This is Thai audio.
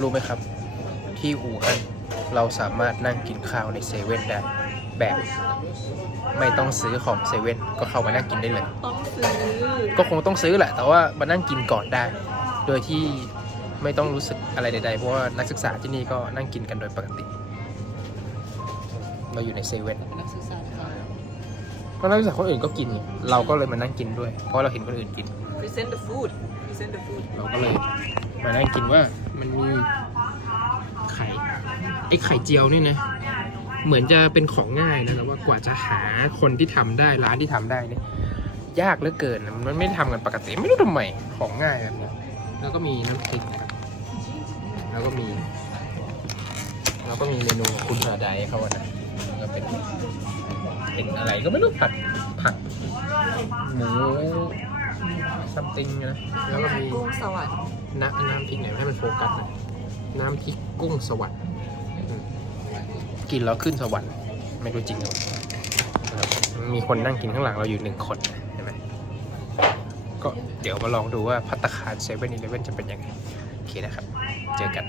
รู้ไหมครับ ที่อู่ฮั่นเราสามารถนั่งกินข้าวในเซเว่นได้แบบไม่ต้องซื้อของเซเว่นก็เข้ามานั่งกินได้เลย ต้องซื้อก็คงต้องซื้อแหละ แต่ว่ามานั่งกินก่อนได้ โดยที่ไม่ต้องรู้สึกอะไรใดๆ เพราะว่านักศึกษาที่นี่ก็นั่งกินกันโดยปกติ เราอยู่ในเซเว่นนักศึกษาค่ะก็นักศึกษาคนอื่นก็กินไงเราก็เลยมานั่งกินด้วย เพราะเราเห็นคนอื่นกิน present the food present the food เราก็เลยมานั่งกินว่า มันมีไข่ไอ้ไข่เจียวเนี่ยนะเหมือนจะเป็นของง่ายนะแต่ว่ากว่าจะหาคนที่ทำได้ร้านที่ทำได้เนี่ยยากเหลือเกินมันไม่ได้ทำกันปกติไม่รู้ทำไมของง่ายแบบนี้แล้วก็มีน้ำพริกนะครับแล้วก็มี แล้วก็มีเมนูคุณหาไดเขาอะนะแล้วก็เป็นเป็นอะไรก็ไม่รู้ผัดผักหมู ซัมติงนะแล้วก็มีกุ้งสวรรค์น้ำน้ำพริกไหนให้มันโฟกัสหน่อยน้ำพริกกุ้งสวรรค์อืมกินแล้วขึ้นสวรรค์ไม่รู้จริงหรือเปล่านะครับมีคนนั่งกินข้างหลังเราอยู่หนึ่งคนเห็นไหมก็เดี๋ยวมาลองดูว่าพัตตาคารเซเว่นอีเลเว่นจะเป็นยังไง โอเคนะครับ เจอกัน